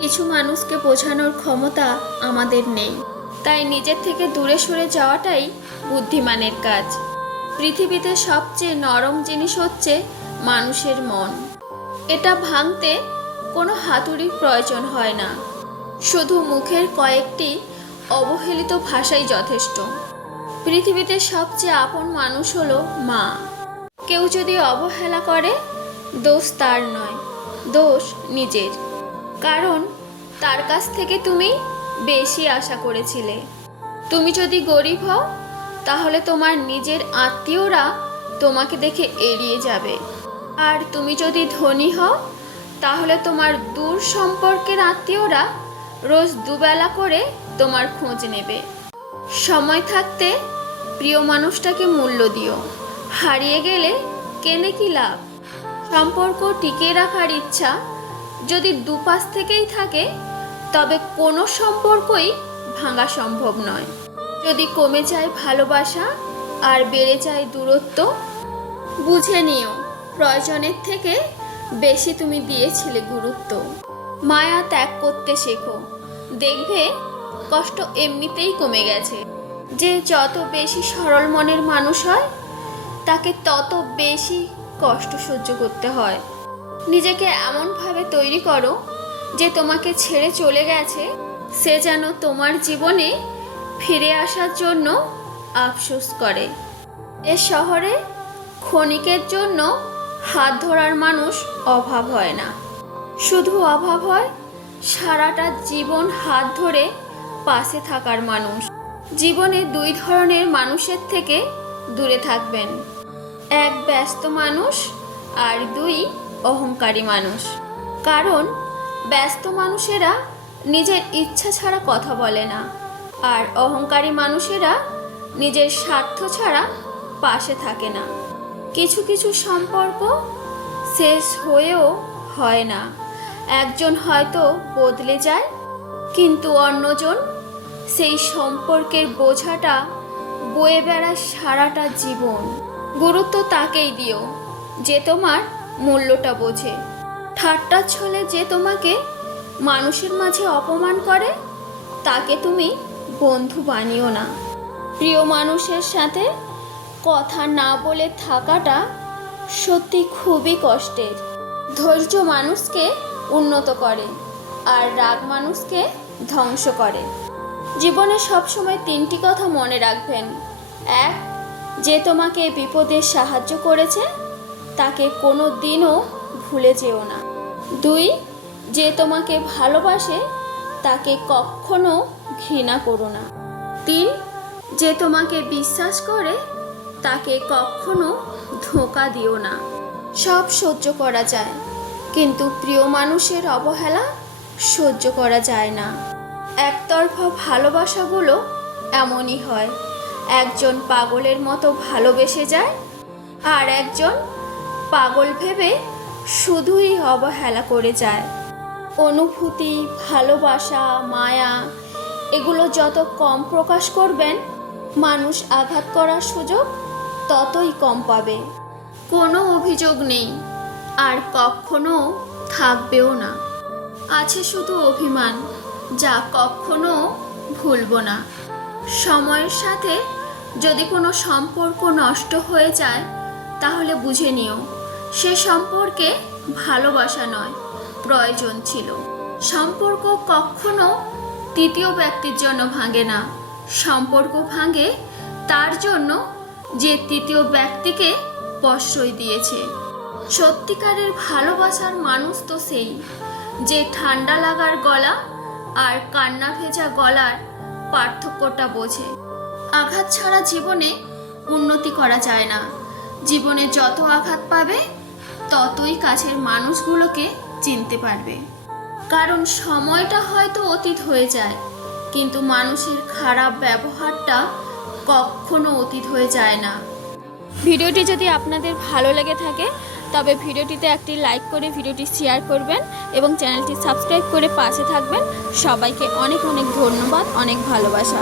কিছু মানুষকে বোঝানোর ক্ষমতা আমাদের নেই, তাই নিজের থেকে দূরে সরে যাওয়াটাই বুদ্ধিমানের কাজ। পৃথিবীতে সবচেয়ে নরম জিনিস হচ্ছে মানুষের মন। এটা ভাঙতে কোনো হাতুড়ির প্রয়োজন হয় না, শুধু মুখের কয়েকটি অবহেলিত ভাষাই যথেষ্ট। পৃথিবীতে সবচেয়ে আপন মানুষ হলো মা। কেউ যদি অবহেলা করে, দোষ তার নয়, দোষ নিজের। কারণ তার কাছ থেকে তুমি বেশি আশা করেছিলে। তুমি যদি গরিব হও, তাহলে তোমার নিজের আত্মীয়রা তোমাকে দেখে এড়িয়ে যাবে। আর তুমি যদি ধনী হও, তাহলে তোমার দূর সম্পর্কের আত্মীয়রা রোজ দুবেলা করে তোমার খোঁজ নেবে। সময় থাকতে প্রিয় মানুষটাকে মূল্য দিও, হারিয়ে গেলে কেনে কি লাভ। সম্পর্ক টিকিয়ে রাখার ইচ্ছা যদি দুপাশ থেকেই থাকে, তবে কোনো সম্পর্কই ভাঙা সম্ভব নয়। যদি কমে যায় ভালোবাসা আর বেড়ে যায় দূরত্ব, বুঝে নিও প্রয়োজনের থেকে বেশি তুমি দিয়েছিলে গুরুত্ব। মায়া ত্যাগ করতে শেখো, দেখবে কষ্ট এমনিতেই কমে গেছে। যে যত বেশি সরল মনের মানুষ হয়, তাকে তত বেশি কষ্ট সহ্য করতে হয়। নিজেকে এমনভাবে তৈরি করো যে তোমাকে ছেড়ে চলে গেছে সে যেন তোমার জীবনে ফিরে আসার জন্য আফসোস করে। এ শহরে ক্ষণিকের জন্য হাত ধরার মানুষ অভাব হয় না, শুধু অভাব হয় সারাটা জীবন হাত ধরে পাশে থাকার মানুষ। জীবনে দুই ধরনের মানুষের থেকে দূরে থাকবেন, এক ব্যস্ত মানুষ আর দুই অহংকারী মানুষ। কারণ ব্যস্ত মানুষেরা নিজের ইচ্ছা ছাড়া কথা বলে না, আর অহংকারী মানুষেরা নিজের স্বার্থ ছাড়া পাশে থাকে না। কিছু কিছু সম্পর্ক শেষ হয়েও হয় না। একজন হয়তো বদলে যায়, কিন্তু অন্যজন সেই সম্পর্কের বোঝাটা বয়ে বেড়ায় সারাটা জীবন। গুরুত্ব তাকেই দিও যে তোমার মূল্যটা বোঝে। ঠাট্টার ছলে যে তোমাকে মানুষের মাঝে অপমান করে, তাকে তুমি বন্ধু বানিও না। প্রিয় মানুষের সাথে কথা না বলে থাকাটা সত্যি খুবই কষ্টের। ধৈর্য মানুষকে উন্নত করে, আর রাগ মানুষকে ধ্বংস করে। জীবনে সবসময় তিনটি কথা মনে রাখবেন। এক, যে তোমাকে বিপদে সাহায্য করেছে তাকে কোনো দিনও ভুলে যেও না। দুই, যে তোমাকে ভালোবাসে তাকে কখনো ঘৃণা করো না। তিন, যে তোমাকে বিশ্বাস করে তাকে কখনো ধোঁকা দিও না। সব সহ্য করা যায়, কিন্তু প্রিয় মানুষের অবহেলা সহ্য করা যায় না। একতরফা ভালোবাসাগুলো এমনই হয়, একজন পাগলের মতো ভালোবেসে যায়, আর একজন পাগল ভেবে শুধুই অবহেলা করে যায়। অনুভূতি, ভালোবাসা, মায়া এগুলো যত কম প্রকাশ করবেন, মানুষ আঘাত করার সুযোগ ততই কম পাবে। কোনো অভিযোগ নেই, আর কখনো থাকবেও না। আছে শুধু অভিমান, যা কখনো ভুলবো না। সময়ের সাথে যদি কোনো সম্পর্ক নষ্ট হয়ে যায়, তাহলে বুঝে নিও সে সম্পর্কে ভালোবাসা নয়, প্রয়োজন ছিল। সম্পর্ক কখনো তৃতীয় ব্যক্তির জন্য ভাঙে না, সম্পর্ক ভাঙে তার জন্য যে তৃতীয় ব্যক্তিকে প্রশ্রয় দিয়েছে। সত্যিকারের ভালোবাসার মানুষ তো সেই, যে ঠান্ডা লাগার গলা আর কান্না ভেজা গলার পার্থক্যটা বোঝে। আঘাত ছাড়া জীবনে উন্নতি করা যায় না। জীবনে যত আঘাত পাবে, ততই কাছের মানুষগুলোকে চিনতে পারবে। কারণ সময়টা হয়তো অতীত হয়ে যায়, কিন্তু মানুষের খারাপ ব্যবহারটা কখনো অতীত হয়ে যায় না। ভিডিওটি যদি আপনাদের ভালো লেগে থাকে, তবে ভিডিওটিতে একটি লাইক করে ভিডিওটি শেয়ার করবেন এবং চ্যানেলটি সাবস্ক্রাইব করে পাশে থাকবেন। সবাইকে অনেক অনেক ধন্যবাদ, অনেক ভালোবাসা।